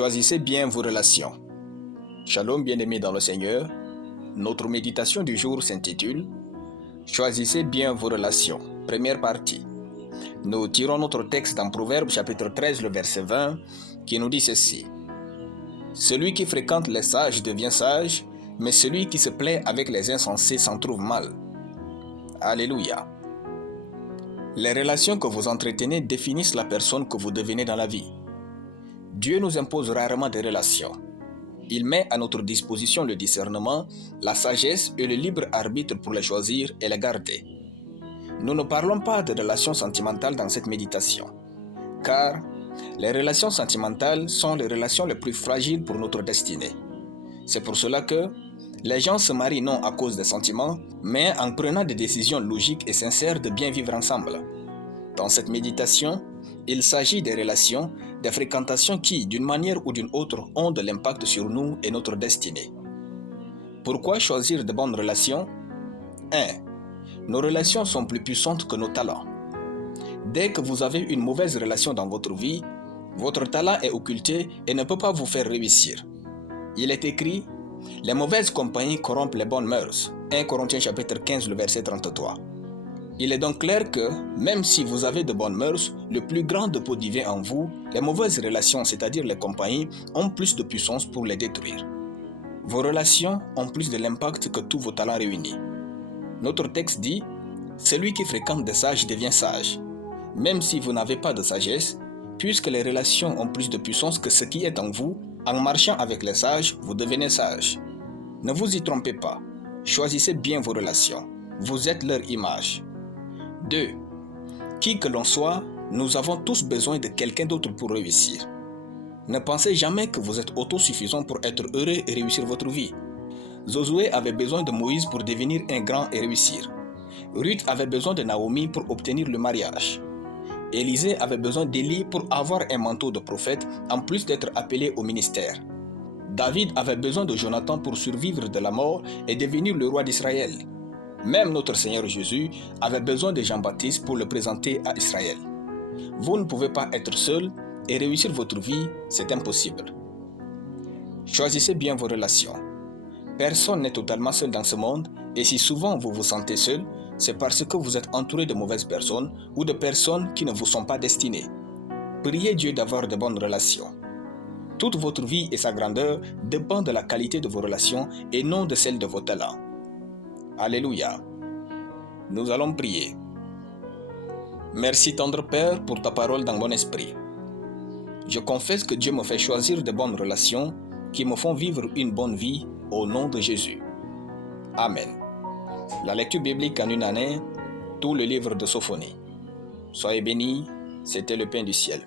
Choisissez bien vos relations. Shalom bien-aimés dans le Seigneur. Notre méditation du jour s'intitule « Choisissez bien vos relations ». Première partie. Nous tirons notre texte dans Proverbes chapitre 13, le verset 20, qui nous dit ceci. « Celui qui fréquente les sages devient sage, mais celui qui se plaît avec les insensés s'en trouve mal. » Alléluia. Les relations que vous entretenez définissent la personne que vous devenez dans la vie. Dieu nous impose rarement des relations. Il met à notre disposition le discernement, la sagesse et le libre arbitre pour les choisir et les garder. Nous ne parlons pas de relations sentimentales dans cette méditation, car les relations sentimentales sont les relations les plus fragiles pour notre destinée. C'est pour cela que les gens se marient non à cause des sentiments, mais en prenant des décisions logiques et sincères de bien vivre ensemble. Dans cette méditation, il s'agit des relations, des fréquentations qui, d'une manière ou d'une autre, ont de l'impact sur nous et notre destinée. Pourquoi choisir de bonnes relations? 1. Nos relations sont plus puissantes que nos talents. Dès que vous avez une mauvaise relation dans votre vie, votre talent est occulté et ne peut pas vous faire réussir. Il est écrit « Les mauvaises compagnies corrompent les bonnes mœurs » 1 Corinthiens chapitre 15, le verset 33. Il est donc clair que, même si vous avez de bonnes mœurs, le plus grand dépôt divin en vous, les mauvaises relations, c'est-à-dire les compagnies, ont plus de puissance pour les détruire. Vos relations ont plus de l'impact que tous vos talents réunis. Notre texte dit « Celui qui fréquente des sages devient sage ». Même si vous n'avez pas de sagesse, puisque les relations ont plus de puissance que ce qui est en vous, en marchant avec les sages, vous devenez sage. Ne vous y trompez pas. Choisissez bien vos relations. Vous êtes leur image. 2. Qui que l'on soit, nous avons tous besoin de quelqu'un d'autre pour réussir. Ne pensez jamais que vous êtes autosuffisant pour être heureux et réussir votre vie. Josué avait besoin de Moïse pour devenir un grand et réussir. Ruth avait besoin de Naomi pour obtenir le mariage. Élisée avait besoin d'Élie pour avoir un manteau de prophète en plus d'être appelé au ministère. David avait besoin de Jonathan pour survivre de la mort et devenir le roi d'Israël. Même notre Seigneur Jésus avait besoin de Jean-Baptiste pour le présenter à Israël. Vous ne pouvez pas être seul et réussir votre vie, c'est impossible. Choisissez bien vos relations. Personne n'est totalement seul dans ce monde et si souvent vous vous sentez seul, c'est parce que vous êtes entouré de mauvaises personnes ou de personnes qui ne vous sont pas destinées. Priez Dieu d'avoir de bonnes relations. Toute votre vie et sa grandeur dépendent de la qualité de vos relations et non de celle de vos talents. Alléluia. Nous allons prier. Merci tendre Père pour ta parole dans mon esprit. Je confesse que Dieu me fait choisir de bonnes relations qui me font vivre une bonne vie au nom de Jésus. Amen. La lecture biblique en une année, tout le livre de Sophonie. Soyez bénis, c'était le pain du ciel.